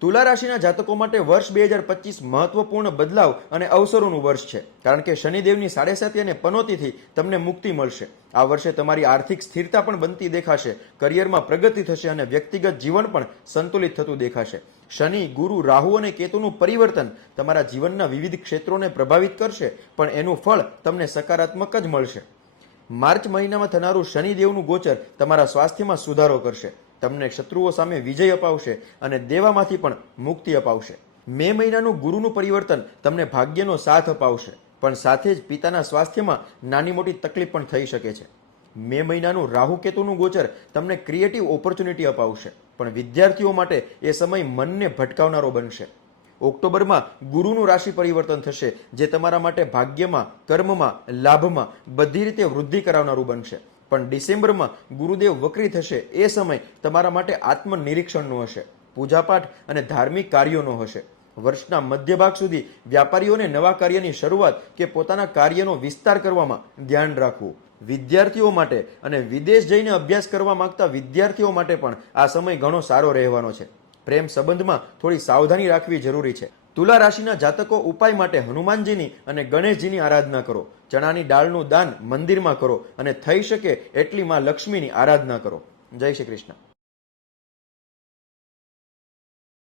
તુલા રાશિના જાતકો માટે વર્ષ 2025 મહત્વપૂર્ણ બદલાવ અને અવસરોનું વર્ષ છે, કારણ કે શનિદેવની 7.5 અને પનોતીથી તમને મુક્તિ મળશે. આ વર્ષે તમારી આર્થિક સ્થિરતા પણ બનતી દેખાશે, કરિયરમાં પ્રગતિ થશે અને વ્યક્તિગત જીવન પણ સંતુલિત થતું દેખાશે. શનિ, ગુરુ, રાહુ અને કેતુનું પરિવર્તન તમારા જીવનના વિવિધ ક્ષેત્રોને પ્રભાવિત કરશે, પણ એનું ફળ તમને સકારાત્મક જ મળશે. માર્ચ મહિનામાં થનારું શનિદેવનું ગોચર તમારા સ્વાસ્થ્યમાં સુધારો કરશે, તમને શત્રુઓ સામે વિજય અપાવશે અને દેવામાંથી પણ મુક્તિ અપાવશે. મે મહિનાનું ગુરુનું પરિવર્તન તમને ભાગ્યનો સાથ અપાવશે, પણ સાથે જ પિતાના સ્વાસ્થ્યમાં નાની મોટી તકલીફ પણ થઈ શકે છે. મે મહિનાનું રાહુ કેતુનું ગોચર તમને ક્રિએટિવ ઓપોર્ચ્યુનિટી અપાવશે, પણ વિદ્યાર્થીઓ માટે એ સમય મનને ભટકાવનારો બનશે. ઓક્ટોબરમાં ગુરુનું રાશિ પરિવર્તન થશે, જે તમારા માટે ભાગ્યમાં, કર્મમાં, લાભમાં બધી રીતે વૃદ્ધિ કરાવનારું બનશે. પણ ડિસેમ્બરમાં ગુરુદેવ વક્રી થશે, એ સમય તમારા માટે આત્મનિરીક્ષણનો હશે, પૂજાપાઠ અને ધાર્મિક કાર્યોનો હશે. વર્ષના મધ્ય ભાગ સુધી વ્યાપારીઓને નવા કાર્યની શરૂઆત કે પોતાના કાર્યનો વિસ્તાર કરવામાં ધ્યાન રાખવું. વિદ્યાર્થીઓ માટે અને વિદેશ જઈને અભ્યાસ કરવા માંગતા વિદ્યાર્થીઓ માટે પણ આ સમય ઘણો સારો રહેવાનો છે. પ્રેમ સંબંધમાં થોડી સાવધાની રાખવી જરૂરી છે. તુલા રાશિના જાતકો ઉપાય માટે હનુમાનજીની અને ગણેશજીની આરાધના કરો. ચણાની દાળનું દાન મંદિરમાં કરો અને થઈ શકે એટલી માં લક્ષ્મીની આરાધના કરો. જય શ્રી કૃષ્ણ.